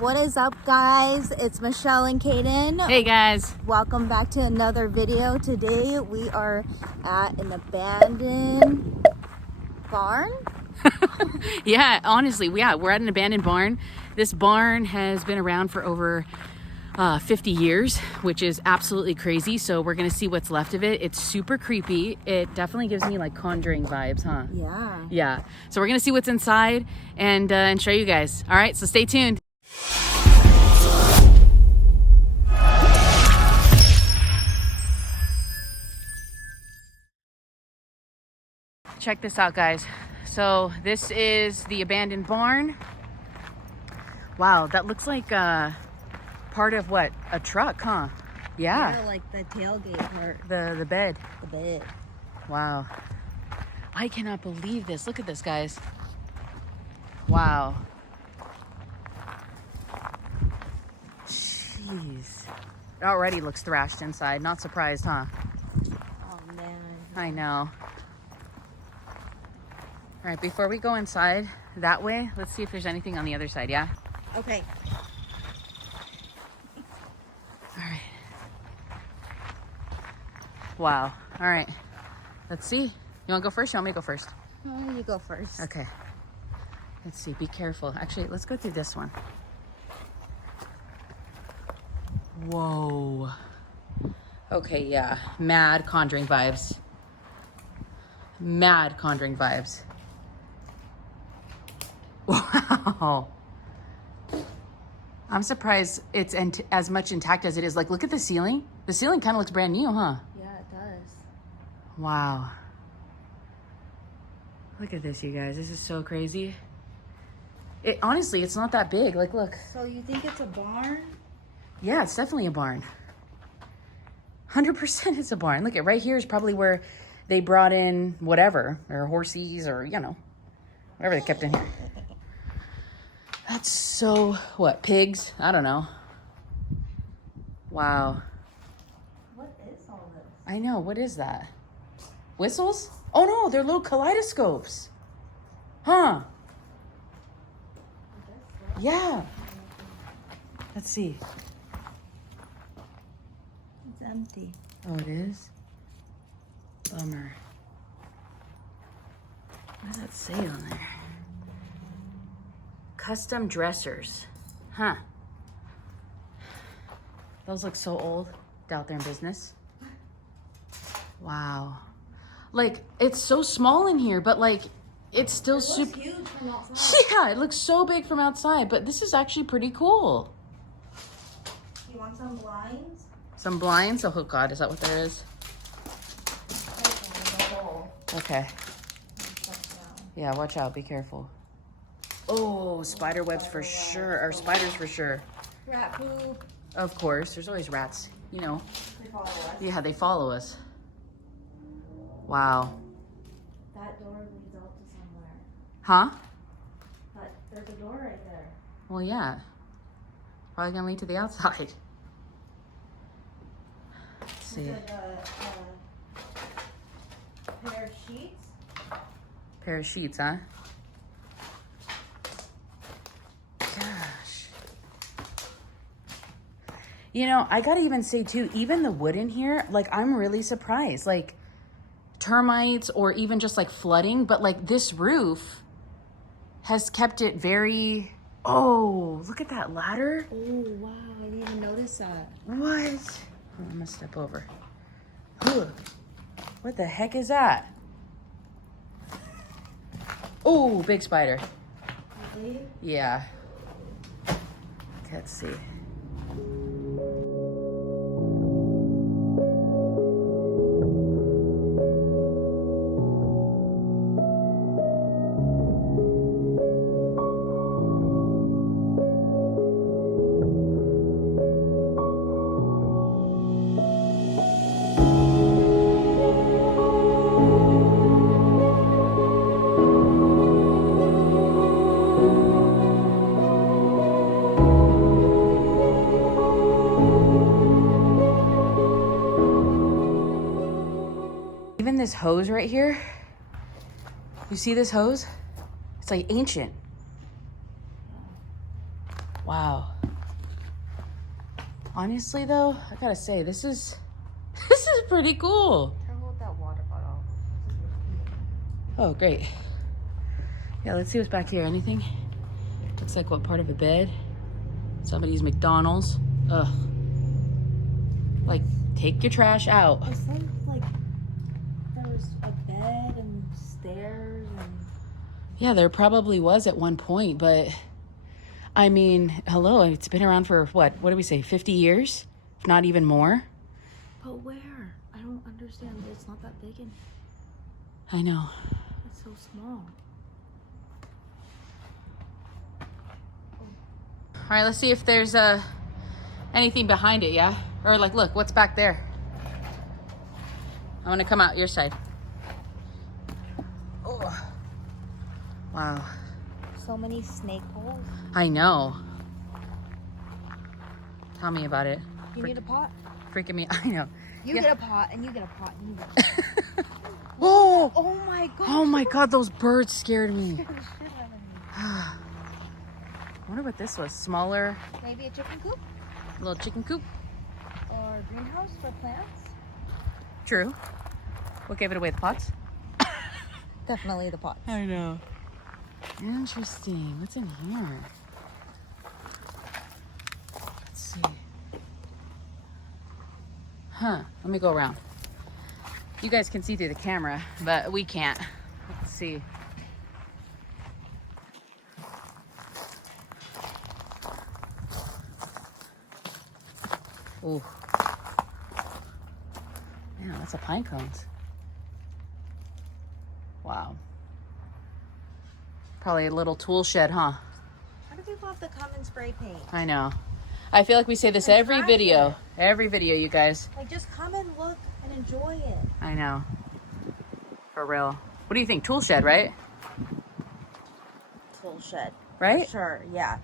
What is up, guys? It's Michelle and Kayden. Hey guys. Welcome back to another video. Today we are at an abandoned barn. Yeah, honestly, we're at an abandoned barn. This barn has been around for over 50 years, which is absolutely crazy. So we're gonna see what's left of it. It's super creepy. It definitely gives me like Conjuring vibes, huh? Yeah. Yeah. So we're gonna see what's inside and show you guys. All right, so stay tuned. Check this out, guys. So this is the abandoned barn. Wow, that looks like part of what? A truck, huh? Yeah, like the tailgate part. the bed. The bed. Wow. I cannot believe this. Look at this, guys. Wow. Jeez. It already looks thrashed inside. Not surprised, huh? Oh man. I know. All right, before we go inside that way, let's see if there's anything on the other side, yeah? Okay. All right. Wow. All right. Let's see. You want to go first? You want me to go first? Oh, you go first. Okay. Let's see. Be careful. Actually, let's go through this one. Whoa. Okay, yeah. Mad Conjuring vibes. Mad Conjuring vibes. Wow. I'm surprised it's as much intact as it is. Like, look at the ceiling. The ceiling kind of looks brand new, huh? Yeah, it does. Wow. Look at this, you guys. This is so crazy. Honestly, it's not that big. Like, look. So you think it's a barn? Yeah, it's definitely a barn. 100% it's a barn. Look, right here is probably where they brought in whatever, or horsies, or, you know, whatever they kept in here. That's so, what, pigs? I don't know. Wow. What is all this? I know, what is that? Whistles? Oh no, they're little kaleidoscopes. Huh? Yeah. Let's see. It's empty. Oh, it is? Bummer. What does that say on there? Custom dressers. Huh. Those look so old. Doubt they're in business. Wow. Like, it's so small in here, but like, it's still super huge from outside. Yeah, it looks so big from outside, but this is actually pretty cool. You want some blinds? Some blinds? Oh God, is that what there is? Okay. Yeah, watch out, be careful. Oh, spider webs for sure, or spiders for sure. Rat poop. Of course, there's always rats, you know. They follow us. Yeah, they follow us. Wow. That door leads out to somewhere. Huh? But there's a door right there. Well, yeah. Probably gonna lead to the outside. Let's see. Like a pair of sheets. Pair of sheets, huh? Gosh. You know, I gotta even say too, even the wood in here, like, I'm really surprised. Like, termites or even just like flooding, but like this roof has kept it very... Oh, look at that ladder. Oh, wow. I didn't even notice that. What? Oh, I'm gonna step over. Ugh. What the heck is that? Oh, big spider. Really? Yeah. Let's see. Even this hose right here, you see this hose? It's like ancient. Wow. Honestly though, I gotta say, this is pretty cool. Hold that water bottle. Oh, great. Yeah, let's see what's back here. Anything? Looks like what, part of a bed? Somebody's McDonald's. Ugh. Like, take your trash out. It seemed like there was a bed and stairs and... Yeah, there probably was at one point, but I mean, hello, it's been around for what do we say, 50 years? If not even more? But where? I don't understand. It's not that big and I know. it's so small. All right, let's see if there's anything behind it, yeah? Or like, look, what's back there? I want to come out your side. Oh. Wow. So many snake holes. I know. Tell me about it. You need a pot? Freaking me. I know. You Yeah. get a pot and you get a pot and you get a pot. Oh! Oh my god. Oh my god, those birds scared me. Scared the shit out of me. I wonder what this was. Smaller Maybe a chicken coop little chicken coop. or a greenhouse for plants. True. What gave it away? The pots? Definitely the pots. I know. Interesting. What's in here? Let's see. Huh. Let me go around. You guys can see through the camera, but we can't. Let's see. Ooh. Man, that's a pine cones. Wow. Probably a little tool shed, huh? How do people have to come and spray paint? I know. I feel like we say this And every try video. it. Every video, you guys. Like, just come and look and enjoy it. I know. For real. What do you think? Tool shed, right? Tool shed. Right? Sure, yeah.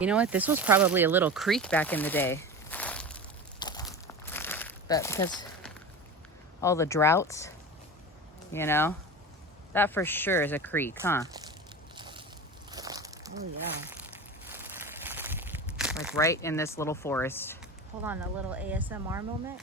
You know what? This was probably a little creek back in the day. But because all the droughts, you know, that for sure is a creek, huh? Oh, yeah. Like right in this little forest. Hold on, a little ASMR moment.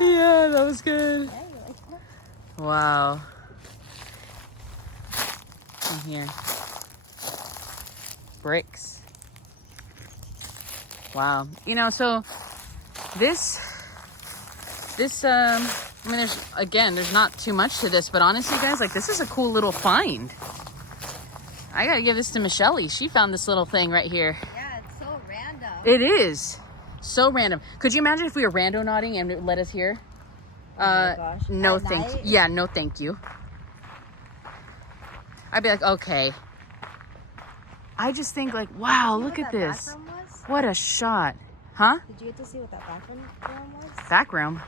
Yeah, that was good. Yeah, you like that? Wow. In here. Bricks. Wow. You know, so this I mean, there's not too much to this, but honestly, guys, like, this is a cool little find. I gotta give this to Michelle. She found this little thing right here. Yeah, it's so random. It is so random. Could you imagine if we were randonauting and it let us here? Oh my gosh. No, At thank you. night? Yeah, no, thank you. I'd be like, okay. I just think, like, wow, Did you look see at what that this. back room was? What a shot. Huh? Did you get to see what that back room was? Back room.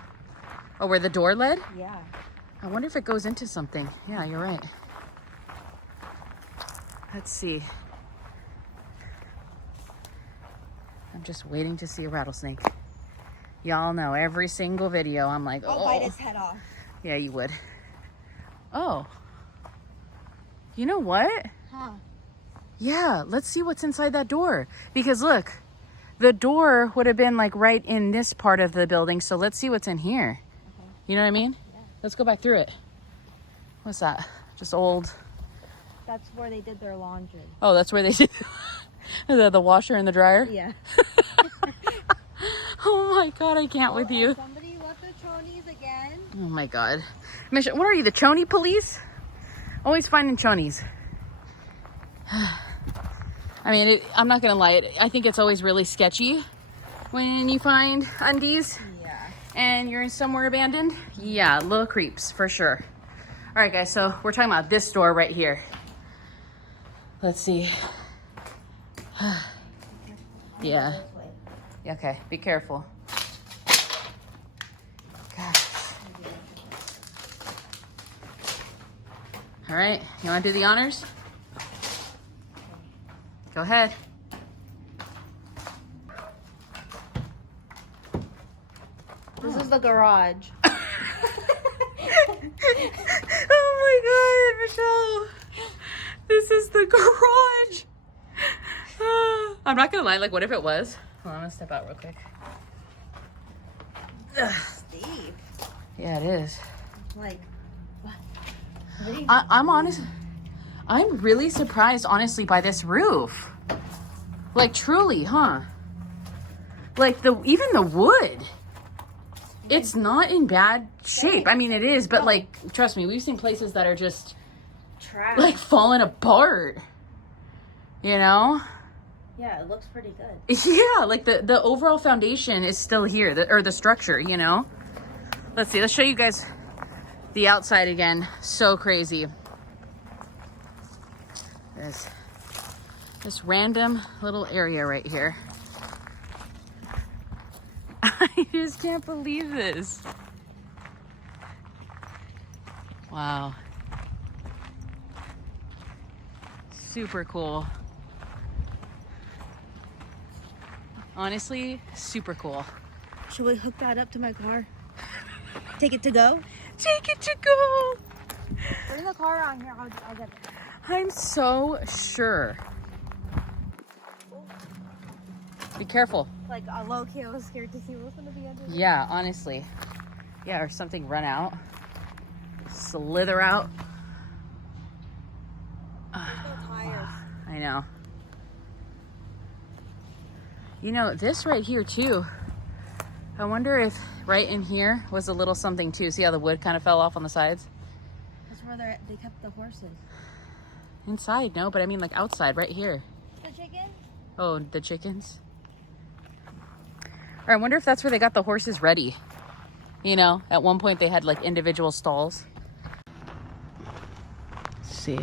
Oh, where the door led? Yeah. I wonder if it goes into something. Yeah, you're right. Let's see. I'm just waiting to see a rattlesnake. Y'all know every single video I'm like, I'll oh. bite his head off. Yeah, you would. Oh. You know what? Huh. Yeah, let's see what's inside that door. Because look, the door would have been like right in this part of the building. So let's see what's in here. Okay. You know what I mean? Yeah. Let's go back through it. What's that? Just old. That's where they did their laundry. Oh, that's where they did the washer and the dryer? Yeah. Oh my God, I can't with you. Somebody left the chonies again. Oh my God. Misha, what are you, the choni police? Always finding chonies. I mean, I'm not gonna lie, I think it's always really sketchy when you find undies. Yeah. And you're somewhere abandoned. Yeah, little creeps for sure. All right, guys, so we're talking about this door right here. Let's see. Yeah. Okay, be careful. God. All right, you want to do the honors? Go ahead. This is the garage. Oh my God, Michelle. This is the garage. I'm not gonna lie, like what if it was? Hold on, let's step out real quick. Steep. Yeah, it is. Like, what? I'm honest. I'm really surprised, honestly, by this roof. Like truly, huh? Like even the wood. It's not in bad shape. I mean, it is, but like, trust me, we've seen places that are just Trash. like falling apart. You know? Yeah, it looks pretty good. Yeah, like the overall foundation is still here, or the structure, you know? Let's see, let's show you guys the outside again. So crazy. There's this random little area right here. I just can't believe this. Wow. Super cool. Honestly, super cool. Should we hook that up to my car? Take it to go? Take it to go. Bring the car around here. I'll get it. I'm so sure. Be careful. Like, low key, I was scared to see what was going to be under there. Yeah, honestly. Yeah, or something run out. Slither out. There's no tires. I know. You know, this right here too. I wonder if right in here was a little something too. See how the wood kind of fell off on the sides? That's where they kept the horses. Inside, no, but I mean like outside, right here. The chicken? Oh, the chickens? Or I wonder if that's where they got the horses ready. You know, at one point they had like individual stalls. Let's see.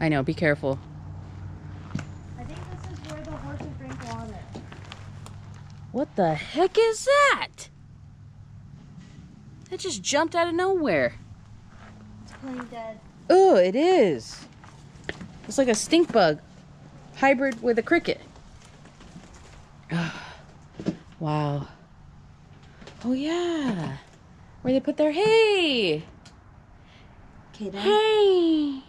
I know, be careful. I think this is where the horses drink water. What the heck is that? That just jumped out of nowhere. It's plain dead. Oh, it is. It's like a stink bug hybrid with a cricket. Wow. Oh yeah. Where they put their hay. Kayden, Hey.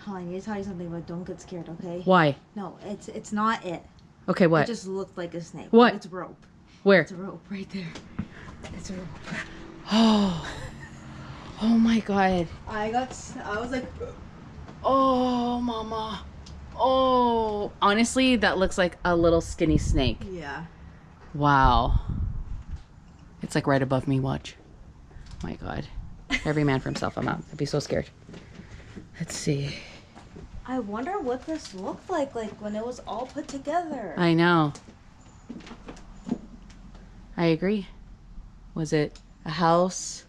hold on, I need to tell you something, but don't get scared, okay? Why? No, it's not it. Okay, It what? just looked like a snake. What? It's rope. Where? It's a rope right there. It's a rope. Oh. Oh my God. I was like, Oh, mama. Oh. Honestly, that looks like a little skinny snake. yeah. Wow. It's like right above me. Watch. My God. Every man for himself. I'm out. I'd be so scared. Let's see. I wonder what this looked like when it was all put together. I know. I agree. Was it a house?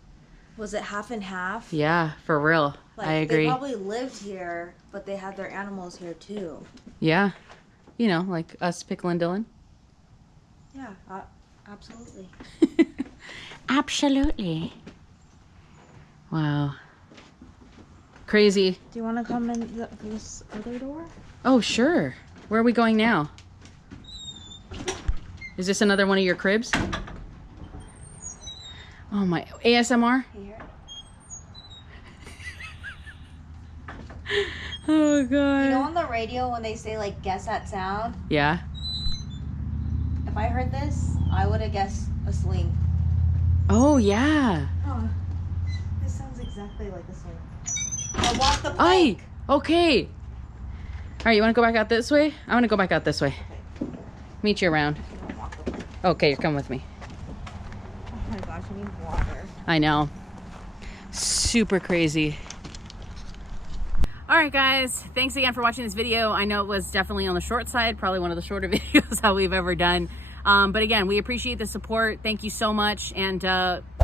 Was it half and half? Yeah, for real. Like, I agree. They probably lived here, but they had their animals here too. Yeah. You know, like us, Pickle and Dylan. Yeah, absolutely. Absolutely. Wow. Crazy. Do you want to come in this other door? Oh, sure. Where are we going now? Is this another one of your cribs? Oh my, ASMR? Here. Oh God. You know on the radio when they say like guess that sound? Yeah. If I heard this, I would have guessed a sling. Oh yeah. Oh, this sounds exactly like a sling. I walk the Aye. plank. Okay. All right, you want to go back out this way? I want to go back out this way. Okay. Meet you around. I'll walk Okay, you're coming with me. Oh my gosh, I need water. I know. Super crazy. All right, guys. Thanks again for watching this video. I know it was definitely on the short side, probably one of the shorter videos that we've ever done. But again, we appreciate the support. Thank you so much. And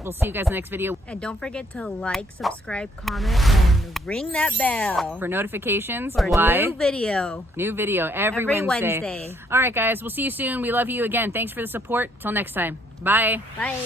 we'll see you guys in the next video. And don't forget to like, subscribe, comment, and ring that bell For notifications. for Why? new video. New video every Wednesday. All right, guys. We'll see you soon. We love you again. Thanks for the support. Till next time. Bye. Bye.